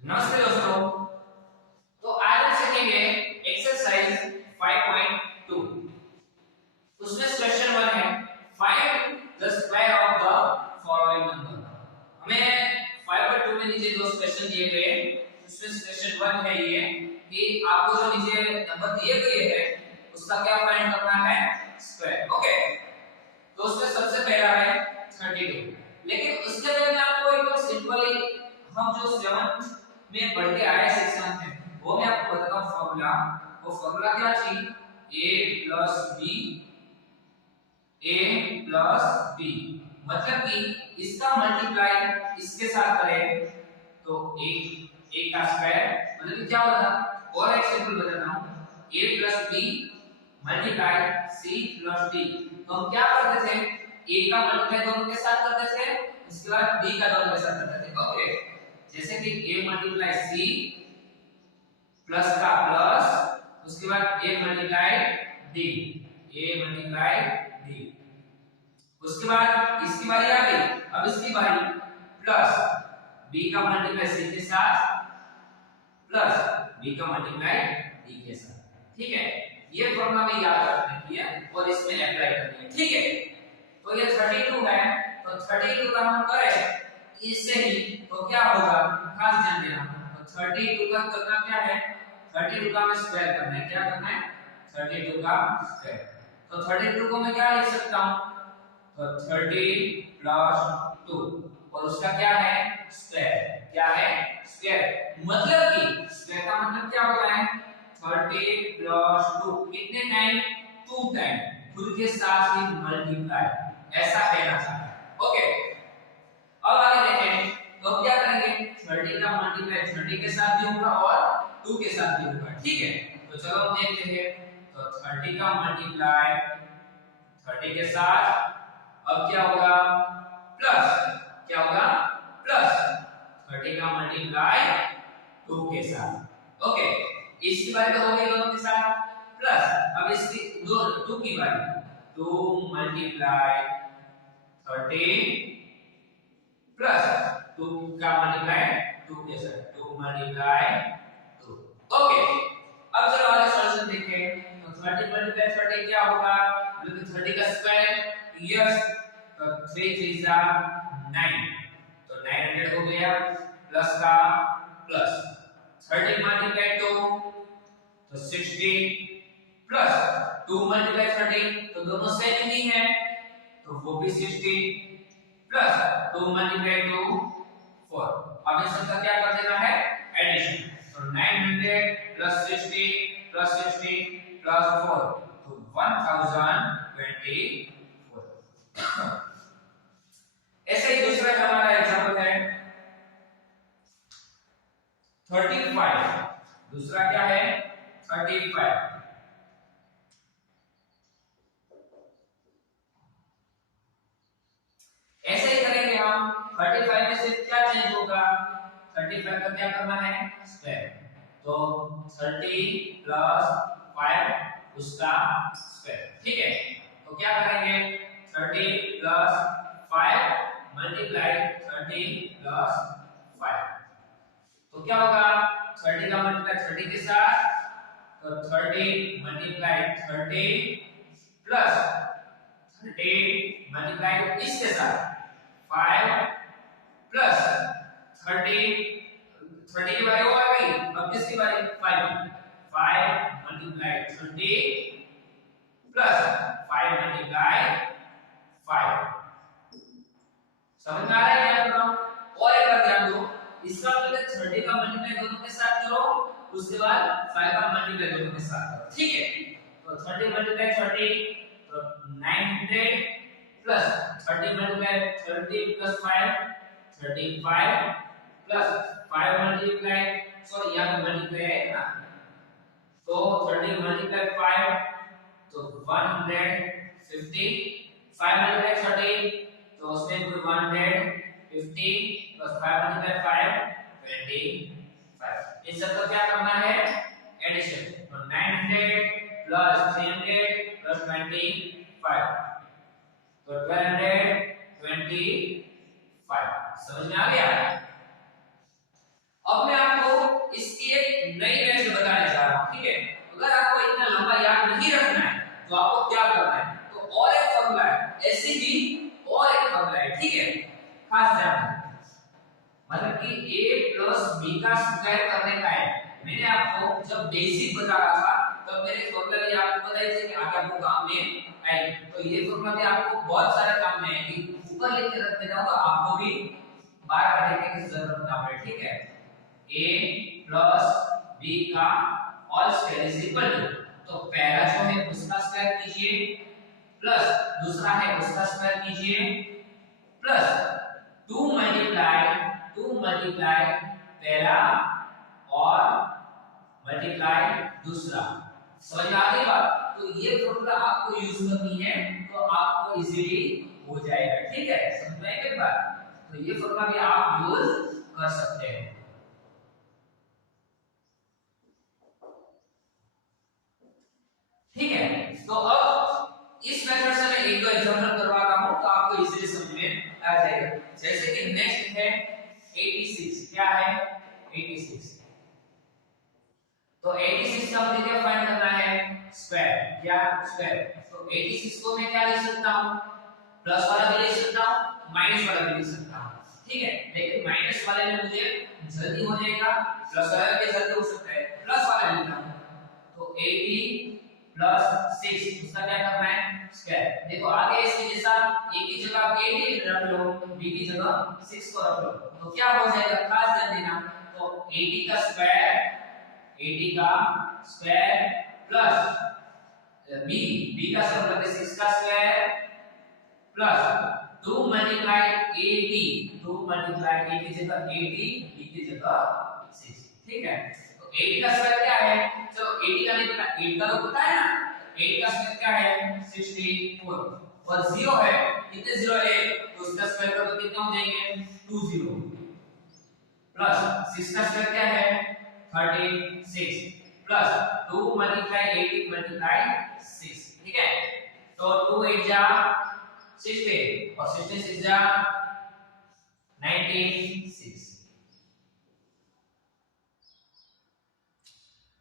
नमस्ते दोस्तों। तो आज हम सीखेंगे एक्सरसाइज 5.2। उसमें क्वेश्चन 1 है find the square of the following number. हमें 5.2 में नीचे दो क्वेश्चन दिए गए। उसमें क्वेश्चन 1 है ये कि आपको जो नीचे नंबर दिए गए हैं उसका क्या फाइंड करना है, स्क्वायर। ओके, तो उसमें सबसे पहला है 32। लेकिन उसके पहले मैं आपको एक सिंपली हम जो 7 में पढ़ के आए सेक्शन में वो मैं आपको बताता हूं फॉर्मूला। वो फॉर्मूला क्या थी, a + b, a + b। मतलब कि इसका मल्टीप्लाई इसके साथ करें तो a का स्क्वायर, मतलब कि क्या होता, और एक सिंपल बताता हूं, a + b multiply c + d। तो हम क्या करते थे, a का मल्टीप्लाई दोनों के साथ करते थे, उसके बाद b का दोनों के साथ करते थे। ओके, जैसे कि a मल्टीप्लाई c प्लस का प्लस, उसके बाद a multiply d, a multiply d। उसके बाद इसकी बारी आ गई, अब इसकी बारी प्लस b का मल्टीप्लाई c के साथ प्लस b का मल्टीप्लाई d के साथ। ठीक है, ये फॉर्मूला में याद रखनी है और इसमें अप्लाई करनी है। ठीक है, तो ये 32 है, तो 32 का हम करें इससे ही तो क्या होगा, खास ध्यान देना। तो 32 का करना क्या है, 32 का में स्क्वायर करना है। क्या करना है, 32 का स्क्वायर। तो 32 को मैं क्या लिख सकता हूं, तो 30 + 2 और उसका क्या है, स्क्वायर। क्या है, स्क्वायर। मतलब कि स्क्वायर का मतलब क्या होता है, 30 + 2 कितने टाइम, 2 टाइम, खुद के साथ ही मल्टीप्लाई, ऐसा कहना चाहता है। ओके, अब आगे देखें तो क्या करेंगे, 30 का मल्टीप्लाई 30 के साथ भी होगा और 2 के साथ भी होगा। ठीक है, तो चलो हम देख लेंगे। तो 30 का मल्टीप्लाई 30 के साथ, अब क्या होगा, प्लस, क्या होगा, प्लस 30 का मल्टीप्लाई 2 के साथ। ओके, इसकी बारी तो हो गई दोनों के साथ, प्लस अब इसकी 2 की बारी, 2 मल्टीप्लाई 30 प्लस 2 का मल्टीप्लाई 2 के साथ, 2 मल्टीप्लाई 2। ओके, अब चलो आगे सॉल्यूशन देखें। तो 30 मल्टीप्लाई 30 क्या होगा, मतलब 30 का स्क्वायर, यस, तो 3 3 जा 9, तो 900 हो गया, प्लस का प्लस 30 मल्टीप्लाई 2 तो 60 प्लस 2 मल्टीप्लाई 30 तो दोनों सेम ही है, तो वो भी 60 प्लस 2 मल्टीप्लाई 2 4। अब इन सबका क्या कर देना है, एडिशन। तो 900 + 60 + 60 + 4 तो 1024। ऐसे ही दूसरा हमारा एग्जांपल है 35। दूसरा क्या है, 35। ऐसे ही करेंगे हम, 35 में से क्या चेंज होगा, 35 का क्या करना है, स्क्वायर। तो 30 + 5 उसका स्क्वायर। ठीक है, तो क्या करेंगे, 30 + 5 मल्टीप्लाई 30 + 5 तो क्या होगा, 30 का मल्टीप्लाई 30 के साथ, तो 30 मल्टीप्लाई 30 प्लस 30 मल्टीप्लाई इसके साथ 5 प्लस 30 30 की बारी और आ गई, अब किसकी बारी, 5 मल्टीप्लाई 30 प्लस 5 मल्टीप्लाई 5। समझ में आ रहा है क्या, और एक बार ध्यान दो, इसका मतलब 30 का मल्टीप्लाई दोनों के साथ करो, उसके बाद 5 का मल्टीप्लाई दोनों के साथ करो। ठीक है, तो 30 मल्टीप्लाई 30 तो 900 plus 30 multiply 30 plus 5 35 plus 5 multiply, sorry यहां पे मल्टीप्लाई है ना, तो 30 मल्टीप्लाई 5 तो 150, 5 मल्टीप्लाई 30 तो उसमें कुल 150 प्लस 5 मल्टीप्लाई 5 25। इन सब का क्या करना है, एडिशन। तो 900 प्लस 300 प्लस 25 तो 1225। समझ में आ गया। अब मैं आपको प्लस बी का स्क्वायर करने का है। मैंने आपको जब बेसिक बता रहा था तब मैंने फॉर्मूला भी आपको बताई थी कि आगे आपको काम में आएगी। तो ये फॉर्मूला भी आपको बहुत सारे काम में आएगी। ऊपर लिख के रख देना होगा, आपको भी बार बार लिखने की जरूरत ना पड़े, ठीक है। a प्लस b का all square is equal to, तो पहला जो है उसका स्क्वायर कीजिए प्लस दूसरा है उसका स्क्वायर कीजिए प्लस 2 मल्टीप्लाई पहला और मल्टीप्लाई दूसरा। समझ में आ गई बात? तो ये फॉर्मूला आपको यूज करनी है तो आपको इजीली हो जाएगा, ठीक है। समझ में आई बात? तो ये फॉर्मूला भी आप यूज कर सकते हैं। ठीक है, तो अब इस मेथड से मैं एक दो एग्जांपल करवा रहा हूं तो आपको इजीली समझ में आ जाएगा। जैसे कि नेक्स्ट है 86। क्या है 86? तो 86 का मुझे क्या फाइंड करना है? स्क्वायर। क्या स्क्वायर? तो 86 को मैं क्या लिख सकता हूं? प्लस वाला भी लिख सकता हूं, माइनस वाला भी लिख सकता हूं, ठीक है। लेकिन माइनस वाले में मुझे जल्दी हो जाएगा, प्लस वाला में जल्दी हो सकता है। प्लस वाला लिखता हूं तो 80 प्लस 6 उसका क्या करना है? स्क्वायर। देखो आगे इसके जैसा a की जगह 80 रख लो, b की जगह 6 को रख लो, तो क्या हो जाएगा? खास ध्यान देना। तो 80 का स्क्वायर प्लस b का स्क्वायर करके 6 का square plus 2 multiply 80, 2 multiply a की जगह 80, b की जगह 6, ठीक है। तो 80 का स्क्वायर क्या है? चलो 80 का नहीं पता, 8 का तो पता है ना। 8 का स्क्वायर क्या है? 64 और 0 है, कितने 0 है? तो उसका स्क्वायर करो तो कितना हो जाएंगे? 20 प्लस 6 का स्क्वायर क्या है? 36 प्लस 2 मल्टीप्लाई 80 मल्टीप्लाई 6, ठीक है। तो 2 8 जा 16 और 66 जा 96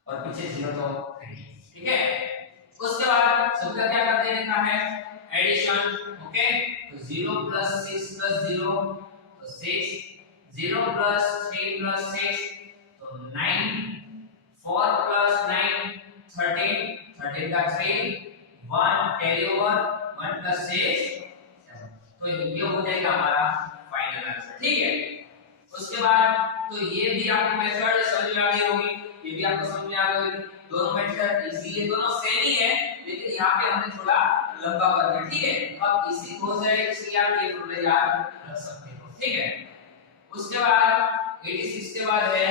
और पीछे 0 तो नहीं, ठीक है। उसके बाद सबका क्या कर देने का है? Addition, okay. तो 0 प्लस 6 प्लस 0 तो 6, 0 प्लस 3 प्लस 6 तो 9, 4 प्लस 9 13, 13 का 3, 1 कैरी ओवर, 1 प्लस 6 7। तो ये हो जाएगा हमारा फाइनल आंसर, ठीक है। उसके बाद तो ये भी आपको मेथड समझ में आ गई होगी, ये भी आपको समझ में आ गई होगी। दोनों मेथड इजी है, दोनों सेम ही है, लेकिन यहाँ पे हमने थोड़ा लंबा कर दिया, ठीक है। अब इसी हो जाए इसलिए आप ये फॉर्मूला याद रख सकते हो, ठीक है। उसके बाद 86 के बाद है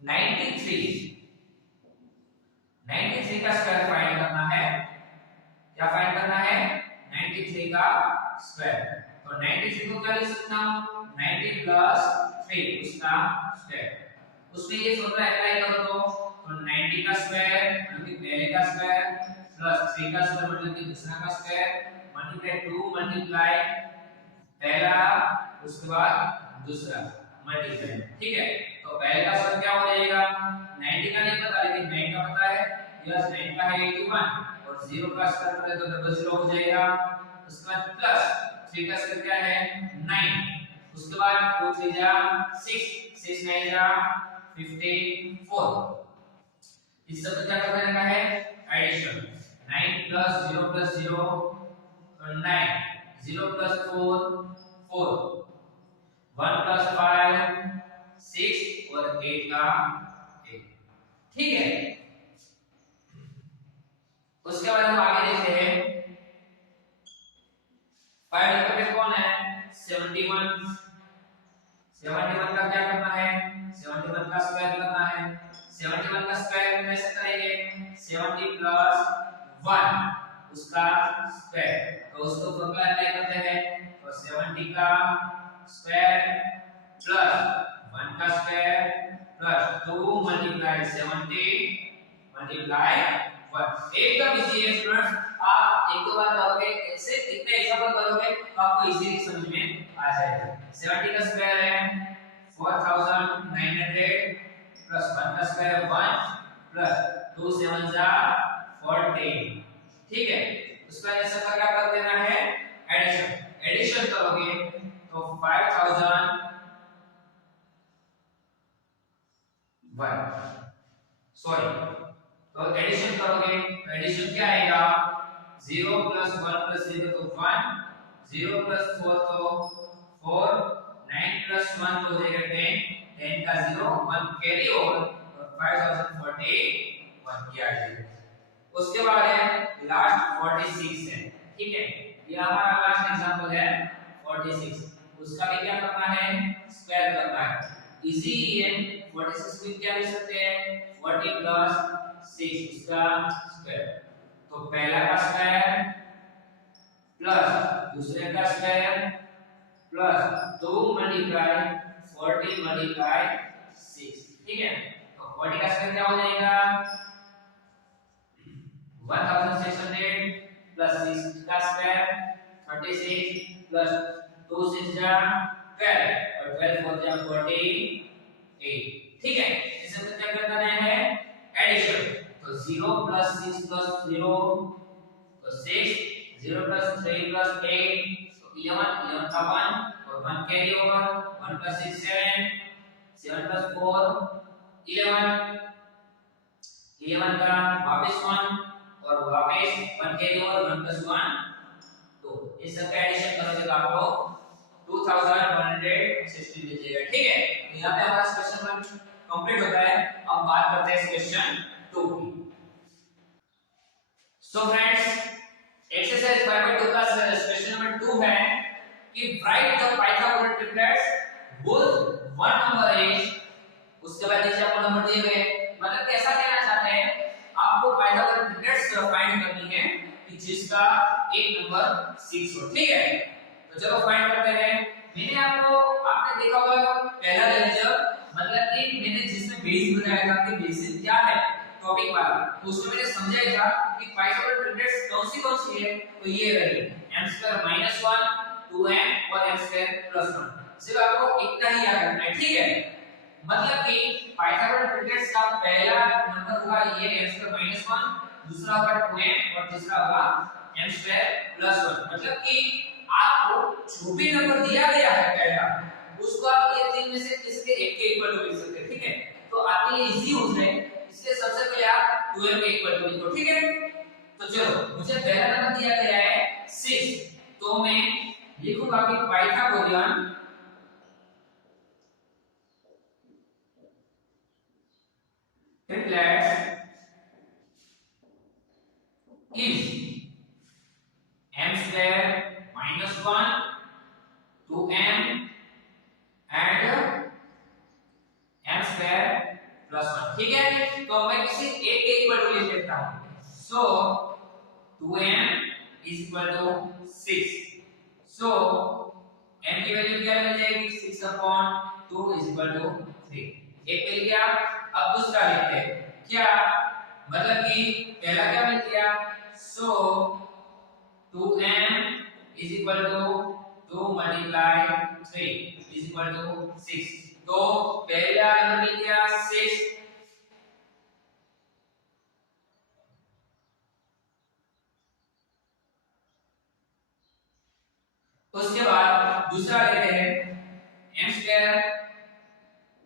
93। 93 का स्क्वायर फाइंड करना है। क्या फाइंड करना है? 93 का स्क्वायर। तो 93 को क्या लिख सकता हूं? 90 प्लस 3 उसका स्क्वायर। उसमें ये फॉर्मूला अप्लाई करो तो 90 का स्क्वायर मतलब कि पहले का स्क्वायर प्लस 3 का स्क्वायर मतलब कि दूसरा का स्क्वायर मल्टीप्लाई 2 मल्टीप्लाई पहला उसके बाद दूसरा मल्टीप्लाई, ठीक है। तो पहले का स्क्वायर क्या हो जाएगा? 90 का नहीं पता लेकिन 9 का पता है, प्लस 9 का है 81 और 0 का स्क्वायर करें तो डबल 0 हो जाएगा। उसके बाद प्लस 3 का स्क्वायर क्या है? 9, उसके बाद 2 3 जा 6, 6 9 जा 54। इस सब क्या करने का है? Addition. 9 plus 0 plus 0 9, 0 plus 4 4, 1 plus 5 6 और 8 का 8, ठीक है। उसके बाद हम आगे देखते हैं 5 नंबर पे कौन है? 71। 71 का क्या करना है? 71 का स्क्वायर करना है। 71 का स्क्वायर कैसे करेंगे? 70 प्लस 1 उसका स्क्वायर, तो उसको फॉर्मूला अप्लाई करते हैं। तो 70 का स्क्वायर प्लस 1 का स्क्वायर प्लस 2 मल्टीप्लाई 70 मल्टीप्लाई 1। एकदम इजी है स्टूडेंट्स, आप एक दो बार करोगे, ऐसे इतने एग्जांपल करोगे तो आपको इजीली समझ में आ जाएगा। 70 का स्क्वायर है 4900 प्लस 1 का स्क्वायर 1 प्लस 2 7 जा 14, ठीक है। उसका ये सब क्या कर देना है? एडिशन। एडिशन करोगे तो 5000 1 सॉरी, तो एडिशन करोगे तो एडिशन क्या आएगा 0 प्लस 1 प्लस 0 तो 1 0 प्लस 4 तो 4 9 प्लस 1 तो हो जाएगा 10 10 का 0 1 कैरी ओवर और 5048 1 किया जाएगा। उसके बाद है लास्ट 46 है, ठीक है, ये हमारा लास्ट एग्जांपल है 46, उसका भी क्या करना है स्क्वायर करना है। इजी है 46 को क्या लिख सकते हैं 40 प्लस 6 उसका स्क्वायर, तो पहला का स्क्वायर प्लस दूसरे का स्क्वायर प्लस 2 मल्टीप्लाई 40 मल्टीप्लाई 6, ठीक है, तो 40 का स्क्वायर क्या हो जाएगा 1600 प्लस 6 का स्क्वायर 36 प्लस 2 6 जा 12 और 12 4 जा 48, ठीक है। इसे तो क्या करना है एडिशन, तो 0 प्लस 6 प्लस 0 तो 6 0 प्लस 3 प्लस 8 so 11 11 का 1 और 1 कैरी ओवर 1 प्लस 6 7 7 प्लस 4 11 11 का वापस 1 और वापस 1 कैरी ओवर 1 प्लस 1, तो इस सब का एडिशन करोगे तो आपको 2160 मिल जाएगा, ठीक है। तो यहां पे हमारा क्वेश्चन 1 कंप्लीट होता है। अब बात करते हैं क्वेश्चन 2 की। सो फ्रेंड्स एक्सरसाइज 5.2 का क्वेश्चन नंबर 2 है कि right the Pythagoras triplets both one number is, उसके बाद नीचे आपको नंबर दिए गए, मतलब कैसा कहना चाहते हैं आपको पाइथागोरस ट्रिप्लेट्स फाइंड करनी है कि जिसका एक नंबर 6 हो, ठीक है। तो चलो फाइंड करते हैं। मैंने आपने देखा होगा पहला लेक्चर, मतलब कि मैंने जिसमें बेस बताया था कि बेसिस क्या है टॉपिक वाला, तो उसमें मैंने समझाया था कि पाइथागोरस ट्रिप्लेट्स कौन सी है, तो ये रही m² - 1 2m और m² + 1, सिर्फ आपको इतना ही याद रखना है, ठीक है। मतलब कि पाइथागोरस ट्रिप्लेट्स का पहला नंबर होगा ये m² - 1, दूसरा होगा 2m और तीसरा होगा m² + 1, मतलब कि आपको जो भी नंबर दिया गया है पहला, उसको आप ये तीन में से किसके एक के इक्वल लिख सकते हैं, ठीक है। तो आपके लिए इजी हो जाए, इसलिए सबसे पहले आप 2m के इक्वल लिखो, ठीक है। तो चलो मुझे पहला नंबर दिया गया है 6, तो मैं लिखूंगा कि Pythagorean triplets is m² - 1 2m and m² + 1, ठीक है। तो मैं किसी एक के इक्वल टू ले लेता हूं, सो 2m = 6, सो m की वैल्यू क्या मिल जाएगी 6/2 = 3, एक मिल गया। अब दूसरा लिखते हैं क्या, मतलब कि पहला क्या मिल गया, सो 2m = 2 × 3 = 6, तो पहला नंबर मिल गया 6, उसके बाद दूसरा लेते हैं m² -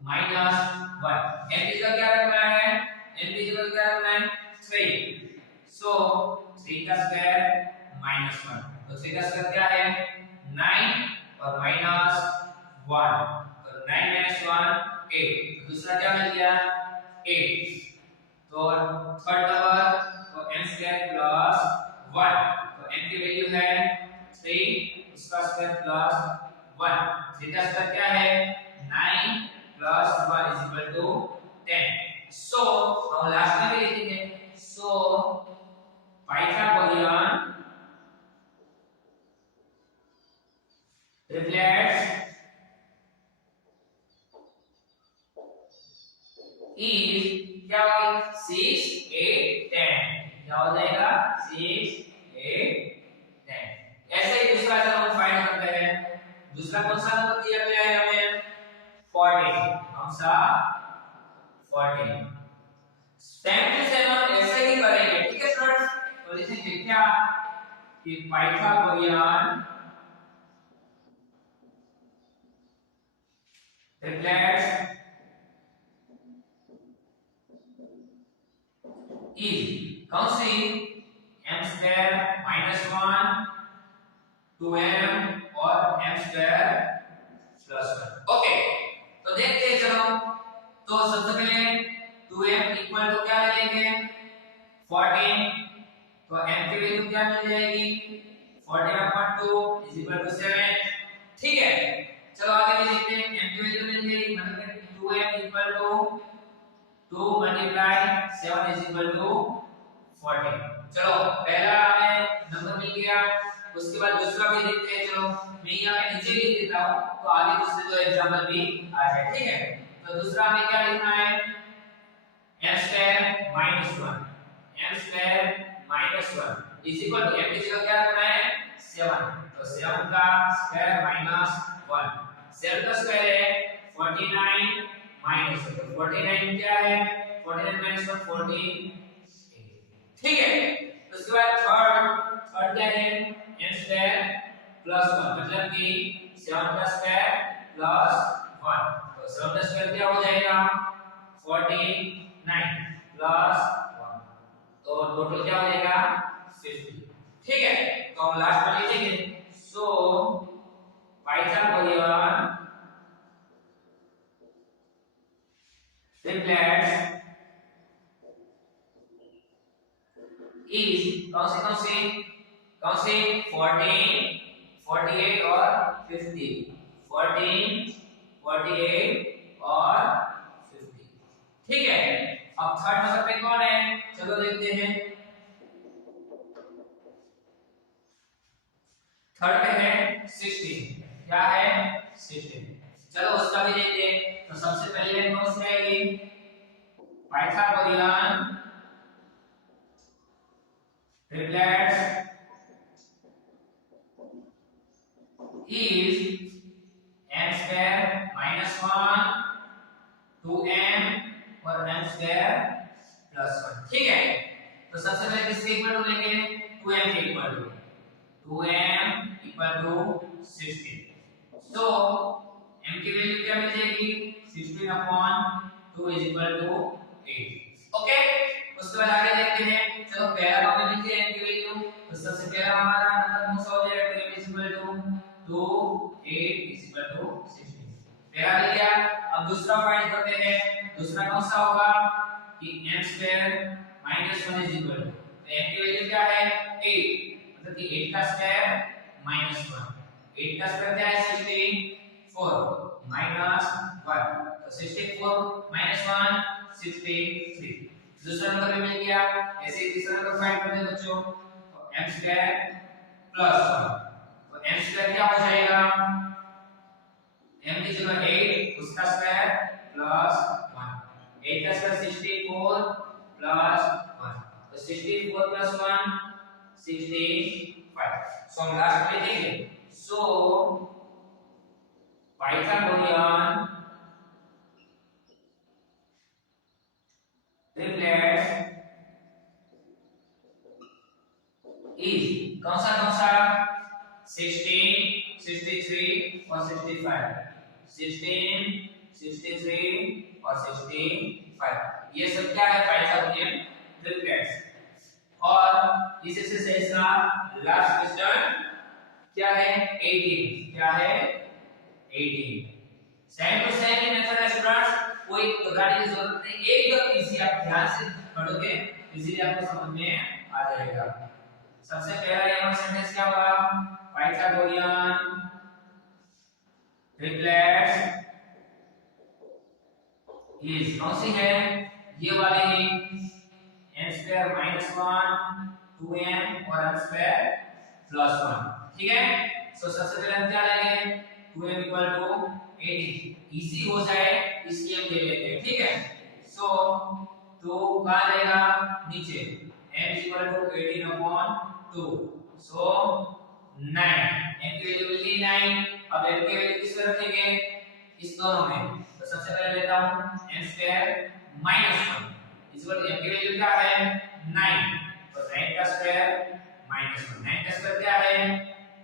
1, m की जगह क्या रखना है, m की जगह क्या रखना है 3, सो 3 का स्क्वायर -1, तो 3 का स्क्वायर क्या है 9 और -1, तो 9 - 1 8, दूसरा क्या मिल गया 8, तो थर्ड नंबर तो m² + 1, तो m की वैल्यू है 3, उसका स्क्वायर + 1, 3 का स्क्वायर क्या है 9 + 1 = 10, सो हम लास्ट में भी लिखेंगे, सो पाइथागोरियन ट्रिप्लेट्स इज क्या होगा 6 8 10, क्या हो जाएगा 6 8 10। ऐसे ही दूसरा हम फाइंड करते हैं। दूसरा कौन सा नंबर दिया गया है हमें 14, कौन सा 14, सेम टू सेम हम ऐसे ही करेंगे, ठीक है स्टूडेंट्स। तो लिखेंगे क्या कि पाइथागोरियन ट्रिप्लेट्स इज कौन सी m स्क्वायर माइनस 1 2m और m स्क्वायर प्लस 1। ओके, तो देखते हैं चलो। तो सबसे पहले 2m इक्वल टू क्या लेंगे 14, तो m की वैल्यू क्या मिल जाएगी 14/2 इज इक्वल टू 7। ठीक है, चलो आगे भी देखते हैं। m की वैल्यू मिल गई, मतलब 2m equal to 2 multiply 7 is equal to 14। चलो पहला हमें नंबर मिल गया, उसके बाद दूसरा भी देखते हैं। चलो मैं यहाँ पे नीचे लिख देता हूँ, तो आगे उससे जो एग्जांपल भी आ जाए। ठीक है, तो दूसरा हमें क्या लिखना है m square minus 1, m square minus 1 is equal to m की जगह क्या रखना है 7, तो 7 का स्क्वायर माइनस 1, 7 का स्क्वायर है 49 माइनस 1, तो 49 क्या है 49 माइनस 1 14। ठीक है, उसके बाद थर्ड क्या है m स्क्वायर प्लस 1, मतलब कि 7 का स्क्वायर प्लस 1, तो 7 का स्क्वायर क्या हो जाएगा 49 प्लस 1, तो टोटल क्या हो जाएगा 50। ठीक है, तो हम लास्ट में लिखेंगे सो पाइथागोरियन ट्रिपलेट्स इज कौन से 14 48 और 50, 14 48 और 50। ठीक है, अब थर्ड नंबर पे कौन है चलो देखते हैं। थर्ड पे है 16, क्या है 16, चलो उसका भी देखते हैं। तो सबसे पहले कौन सी आएगी Pythagorean triplets is m square minus 1 2m और m square plus 1। ठीक है, तो सबसे पहले किसके इक्वल टू लेंगे 2m के equal to, 2m equal to 16, so m की वैल्यू क्या मिल जाएगी 16/2 इज इक्वल टू 8। ओके, उसके बाद आगे देखते हैं। चलो पहला तो हमें लिखते हैं m की वैल्यू, तो सबसे पहला हमारा नंबर कौन सा हो जाएगा 2m is equal to 8 is equal to 16, पहला ले लिया। अब दूसरा फाइंड करते हैं, दूसरा कौन सा होगा कि m square minus 1 is equal to, तो m की वैल्यू क्या है 8, मतलब कि 8 का स्क्वायर माइनस 1, 8 का स्क्वायर क्या है 64 माइनस 1, तो 64 माइनस 1 63। दूसरा नंबर भी मिल गया। ऐसे ही तीसरा नंबर फाइंड करते हैं बच्चों, तो m स्क्वायर प्लस 1, तो m स्क्वायर क्या हो जाएगा m की जगह 8 उसका स्क्वायर प्लस 1, 8 का स्क्वायर 64 प्लस 1, तो 64 प्लस 1 65। सो हम लास्ट में लिखेंगे सो पाइथागोरियन ट्रिपलेट्स इज कौन सा 16 63 और 65, 16 63 और 65, ये सब क्या है पाइथागोरियन ट्रिपलेट्स। और इसी से इसका लास्ट क्वेश्चन क्या है 18, क्या है 18। सेम टू सेम ही मेथड है स्टूडेंट्स, कोई घबराने की जरूरत नहीं, एकदम इजी, आप ध्यान से पढ़ोगे इजीली आपको समझ में आ जाएगा। सबसे पहला यहाँ सेंटेंस क्या होगा पाइथागोरियन ट्रिपलेट्स इज कौन सी है ये वाली m स्क्वायर माइनस 1 2m और m स्क्वायर प्लस 1। ठीक है, सो सबसे पहले हम क्या लेंगे 2m इक्वल टू 18, इजी हो जाए इसलिए हम ले लेते हैं। ठीक है, सो तो कहां जाएगा नीचे m equal to 18/2, so 9, m की वैल्यू मिल गई 9। अब m की वैल्यू किस तरह रखेंगे इस दोनों में, तो सबसे पहले लेता हूं m स्क्वायर माइनस 1 इस बार m की वैल्यू क्या है 9, तो 9 का स्क्वायर माइनस 1, 9 का स्क्वायर क्या है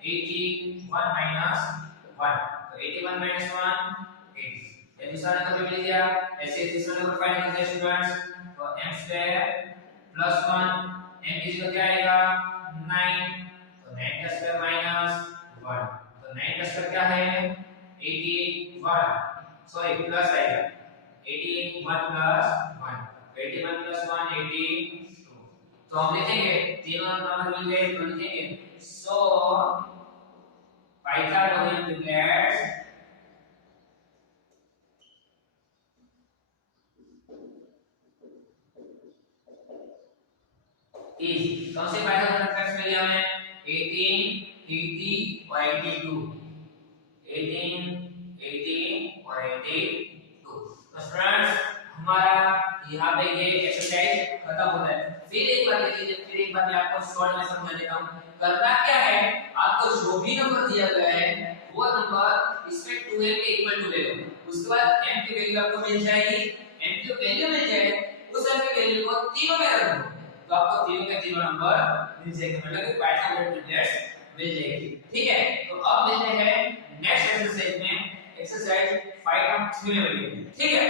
81 माइनस 1, तो 81 माइनस 1 80। ये दूसरा नंबर मिल गया। ऐसे तीसरा नंबर फाइंड करते हैं स्टूडेंट्स, तो m स्क्वायर प्लस 1 m इसका क्या आएगा 9, तो 9 का स्क्वायर माइनस 1, तो 9 का स्क्वायर क्या है 81, सॉरी प्लस आएगा 81 प्लस 1, 81 प्लस 1 82, तो हम लिखेंगे तीनों नंबर मिल गए तो लिखेंगे सो पाइथागोरियन ट्रिप्लेट्स इज कौन से पाइथागोरियन ट्रिप्लेट्स मिल गया हमें 18 80 और 82, 18 80 और 82। तो स्टूडेंट्स हमारा यहाँ पे ये एक्सरसाइज खत्म होता है। फिर एक बार देख लीजिए, फिर एक बार मैं आपको शॉर्ट में समझा देता हूँ। करना क्या है, आपको जो भी नंबर दिया गया है वो नंबर इसमें 2m के इक्वल टू ले लो, उसके बाद m की वैल्यू आपको मिल जाएगी, m की वैल्यू मिल जाए उस m की वैल्यू को तीनों में रख दो तो आपको तीनों के तीनों नंबर मिल जाएंगे, मतलब कि पाइथागोरस ट्रिप्लेट्स मिल जाएगी। ठीक है, तो अब मिलते हैं नेक्स्ट एक्सरसाइज में, एक्सरसाइज 5.3 में मिलेंगे। ठीक है।